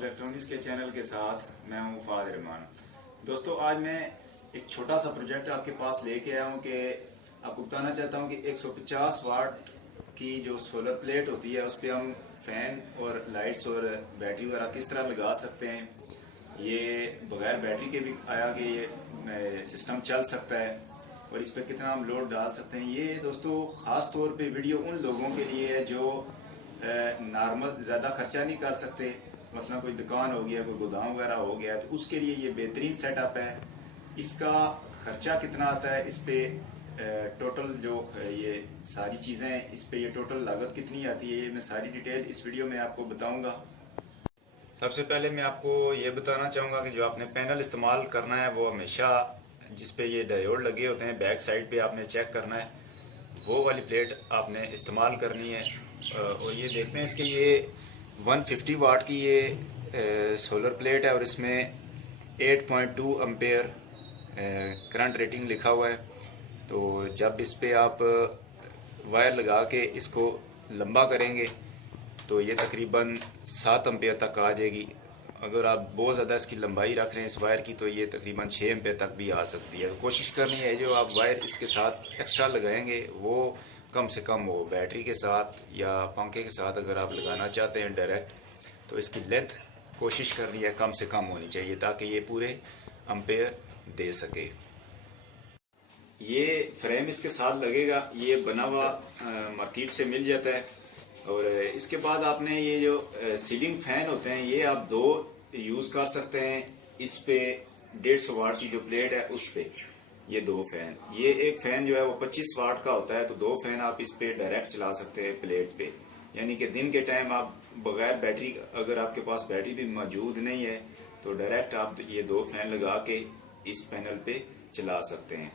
Electronics के channel के साथ मैं हूं फाद रहमान। दोस्तों, आज मैं एक छोटा सा प्रोजेक्ट आपके पास लेके आया हूं कि आपको बताना चाहता हूं कि 150 वाट की जो सोलर प्लेट होती है उस पर हम फैन और लाइट्स और बैटरी वगैरह किस तरह लगा सकते हैं। ये बगैर बैटरी के भी आया कि ये सिस्टम चल सकता है और इस पर कितना हम लोड डाल सकते हैं। ये दोस्तों खास तौर पे वीडियो उन लोगों के लिए है जो नॉर्मल ज़्यादा खर्चा नहीं कर सकते, मसलन कोई दुकान हो गया, कोई गोदाम वगैरह हो गया, तो उसके लिए ये बेहतरीन सेटअप है। इसका खर्चा कितना आता है, इस पे टोटल जो ये सारी चीज़ें, इस पे ये टोटल लागत कितनी आती है, ये मैं सारी डिटेल इस वीडियो में आपको बताऊंगा। सबसे पहले मैं आपको ये बताना चाहूँगा कि जो आपने पैनल इस्तेमाल करना है वो हमेशा जिस पे ये डायोड लगे होते हैं बैक साइड पे आपने चेक करना है, वो वाली प्लेट आपने इस्तेमाल करनी है। और ये देखते हैं इसके ये 150 वाट की ये सोलर प्लेट है और इसमें 8.2 एम्पेयर करंट रेटिंग लिखा हुआ है। तो जब इस पे आप वायर लगा के इसको लंबा करेंगे तो ये तकरीबन 7 एम्पेयर तक आ जाएगी। अगर आप बहुत ज़्यादा इसकी लंबाई रख रहे हैं इस वायर की तो ये तकरीबन 6 एम्पेयर तक भी आ सकती है। कोशिश करनी है जो आप वायर इसके साथ एक्स्ट्रा लगाएंगे वो कम से कम हो। बैटरी के साथ या पंखे के साथ अगर आप लगाना चाहते हैं डायरेक्ट तो इसकी लेंथ कोशिश करनी है कम से कम होनी चाहिए ताकि ये पूरे एम्पेयर दे सके। ये फ्रेम इसके साथ लगेगा, ये बना हुआ मार्केट से मिल जाता है। और इसके बाद आपने ये जो सीलिंग फैन होते हैं ये आप 2 यूज कर सकते हैं। इस पे 150 वाट की जो प्लेट है उस पे ये 2 फैन, ये एक फैन जो है वो 25 वाट का होता है, तो 2 फैन आप इस पे डायरेक्ट चला सकते हैं प्लेट पे। यानी कि दिन के टाइम आप बगैर बैटरी, अगर आपके पास बैटरी भी मौजूद नहीं है तो डायरेक्ट आप ये 2 फैन लगा के इस पैनल पे चला सकते हैं।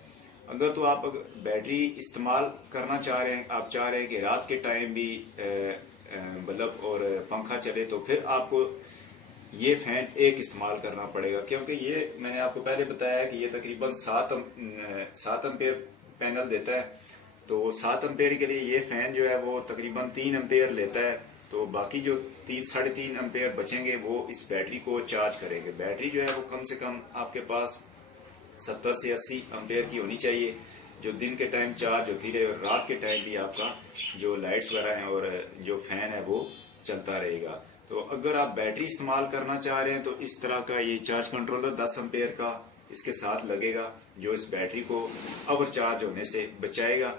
अगर तो आप बैटरी इस्तेमाल करना चाह रहे हैं, आप चाह रहे हैं कि रात के टाइम भी बल्ब और पंखा चले, तो फिर आपको ये फैन एक इस्तेमाल करना पड़ेगा, क्योंकि ये मैंने आपको पहले बताया है कि ये तकरीबन 7 एम्पेयर पैनल देता है। तो 7 एम्पेयर के लिए ये फैन जो है वो तकरीबन 3 एम्पेयर लेता है। तो बाकी जो 3-3.5 एम्पेयर बचेंगे वो इस बैटरी को चार्ज करेंगे। बैटरी जो है वो कम से कम आपके पास 70 से 80 एम्पेयर की होनी चाहिए, जो दिन के टाइम चार्ज होती रहे और रात के टाइम भी आपका जो लाइट्स वगैरह हैं और जो फैन है वो चलता रहेगा। तो अगर आप बैटरी इस्तेमाल करना चाह रहे हैं तो इस तरह का ये चार्ज कंट्रोलर 10 एम्पेयर का इसके साथ लगेगा, जो इस बैटरी को ओवर चार्ज होने से बचाएगा।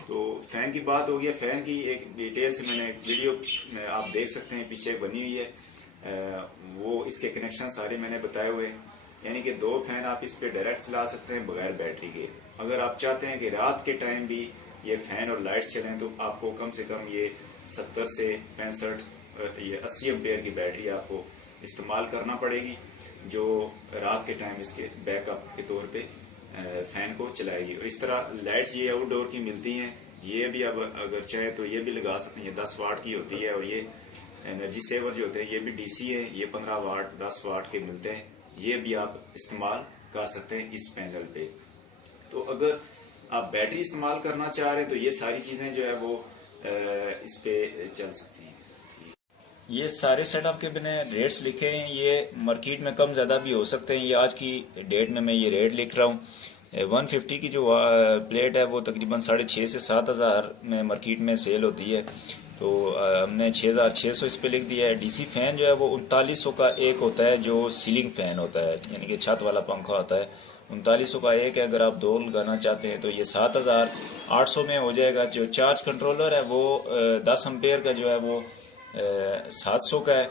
तो फैन की बात हो गई, फैन की एक डिटेल से मैंने वीडियो में आप देख सकते हैं पीछे बनी हुई है, वो इसके कनेक्शन सारे मैंने बताए हुए हैं। यानी कि 2 फैन आप इस पे डायरेक्ट चला सकते हैं बगैर बैटरी के। अगर आप चाहते हैं कि रात के टाइम भी ये फैन और लाइट्स चलें तो आपको कम से कम ये 70 से 65 ये 80 एम्पेयर की बैटरी आपको इस्तेमाल करना पड़ेगी, जो रात के टाइम इसके बैकअप के तौर पे फैन को चलाएगी। और इस तरह लाइट्स ये आउटडोर की मिलती हैं, ये भी अब अगर चाहे तो ये भी लगा सकते हैं। ये 10 वाट की होती है और ये एनर्जी सेवर जो होते हैं ये भी डीसी है, ये 15 वाट 10 वाट के मिलते हैं, ये भी आप इस्तेमाल कर सकते हैं इस पैनल पे। तो अगर आप बैटरी इस्तेमाल करना चाह रहे हैं तो ये सारी चीजें जो है वो इस पे चल सकती हैं। ये सारे सेटअप के बिना रेट्स लिखे हैं, ये मार्केट में कम ज़्यादा भी हो सकते हैं। ये आज की डेट में मैं ये रेट लिख रहा हूँ। 150 की जो प्लेट है वो तकरीबन 6,500 से 7,000 में मार्केट में सेल होती है। तो हमने 6,600 इस पे लिख दिया है। डीसी फैन जो है वो 3900 का एक होता है, जो सीलिंग फैन होता है, यानी कि छत वाला पंखा होता है, 3900 का एक है। अगर आप 2 लगाना चाहते हैं तो ये 7,800 में हो जाएगा। जो चार्ज कंट्रोलर है वो 10 एम्पेयर का जो है वो 700 का है,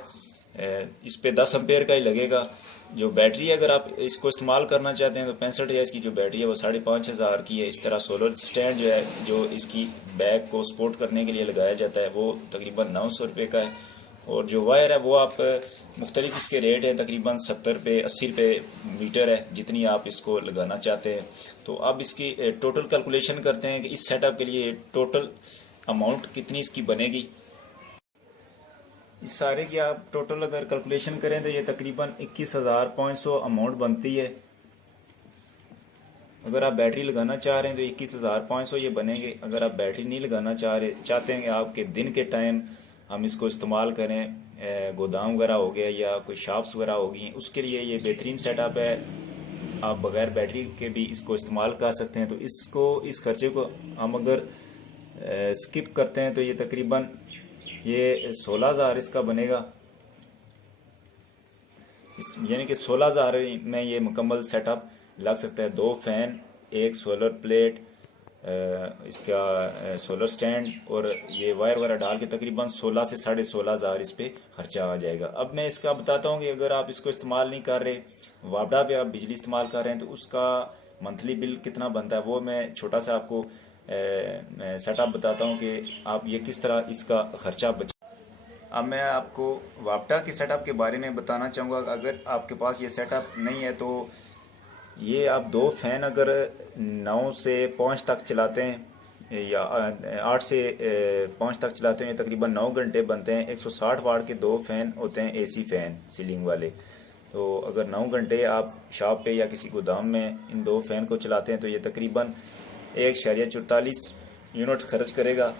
इस पे 10 एम्पेयर का ही लगेगा। जो बैटरी अगर आप इसको इस्तेमाल करना चाहते हैं तो 65 एच की जो बैटरी है वो 5,500 की है। इस तरह सोलर स्टैंड जो है जो इसकी बैक को सपोर्ट करने के लिए लगाया जाता है वो तकरीबन 900 रुपये का है। और जो वायर है वो आप मुख्तलिफ इसके रेट हैं, तकरीबन 70 रुपये 80 रुपये मीटर है, जितनी आप इसको लगाना चाहते हैं। तो अब इसकी टोटल कैलकुलेशन करते हैं कि इस सेटअप के लिए टोटल अमाउंट कितनी इसकी बनेगी। इस सारे की आप टोटल अगर कैलकुलेशन करें तो ये तकरीबन 21,500 अमाउंट बनती है। अगर आप बैटरी लगाना चाह रहे हैं तो 21,500 ये बनेंगे। अगर आप बैटरी नहीं लगाना चाहते हैं, आपके दिन के टाइम हम इसको इस्तेमाल करें, गोदाम वगैरह हो गया या कोई शॉप्स वगैरह होगी, उसके लिए ये बेहतरीन सेटअप है। आप बगैर बैटरी के भी इसको इस्तेमाल कर सकते हैं। तो इस खर्चे को हम अगर स्किप करते हैं तो ये तकरीबन ये 16,000 इसका बनेगा। यानी कि 16,000 में ये मुकम्मल सेटअप लग सकता है। 2 फैन, एक सोलर प्लेट, इसका सोलर स्टैंड और ये वायर वगैरह डाल के तकरीबन 16 से 16,500 इस पे खर्चा आ जाएगा। अब मैं इसका बताता हूँ कि अगर आप इसको इस्तेमाल नहीं कर रहे, वापडा पे आप बिजली इस्तेमाल कर रहे हैं, तो उसका मंथली बिल कितना बनता है वो मैं छोटा सा आपको सेटअप बताता हूँ कि आप ये किस तरह इसका खर्चा बचा। अब मैं आपको वापडा के सेटअप के बारे में बताना चाहूँगा। अगर आपके पास ये सेटअप नहीं है तो ये आप 2 फैन अगर 9 से 5 तक चलाते हैं या 8 से 5 तक चलाते हैं, तकरीबन 9 घंटे बनते हैं। 160 वाट के 2 फैन होते हैं, एसी फैन सीलिंग वाले। तो अगर 9 घंटे आप शॉप पे या किसी गोदाम में इन 2 फैन को चलाते हैं तो ये तकरीबन 1.44 यूनिट खर्च करेगा।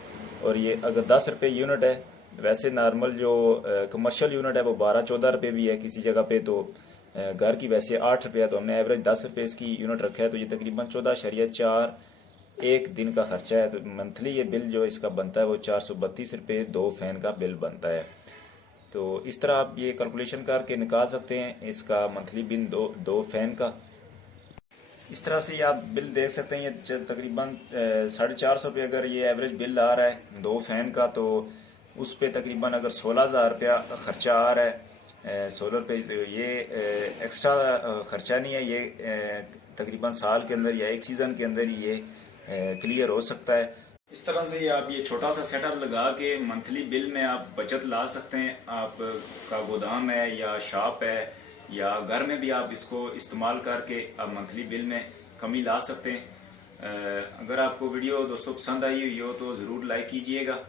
और ये अगर 10 रुपये यूनिट है, वैसे नॉर्मल जो कमर्शियल यूनिट है वो 12-14 रुपये भी है किसी जगह पे, तो घर की वैसे 8 रुपये, तो हमने एवरेज 10 रुपये इसकी यूनिट रखा है। तो ये तकरीबन 14.4 एक दिन का खर्चा है। तो मंथली ये बिल जो इसका बनता है वो 432 रुपये 2 फैन का बिल बनता है। तो इस तरह आप ये कैलकुलेशन करके निकाल सकते हैं इसका मंथली बिल दो फैन का। इस तरह से आप बिल देख सकते हैं। ये तकरीबन 450 रुपये अगर ये एवरेज बिल आ रहा है 2 फैन का, तो उस पे तकरीबन अगर 16,000 रुपया खर्चा आ रहा है सोलर पे, तो ये एक्स्ट्रा खर्चा नहीं है। ये तकरीबन साल के अंदर या एक सीज़न के अंदर ही ये क्लियर हो सकता है। इस तरह से आप ये छोटा सा सेटअप लगा के मंथली बिल में आप बचत ला सकते हैं। आप का गोदाम है या शॉप है या घर में भी आप इसको इस्तेमाल करके आप मंथली बिल में कमी ला सकते हैं। अगर आपको वीडियो दोस्तों पसंद आई हुई हो तो ज़रूर लाइक कीजिएगा।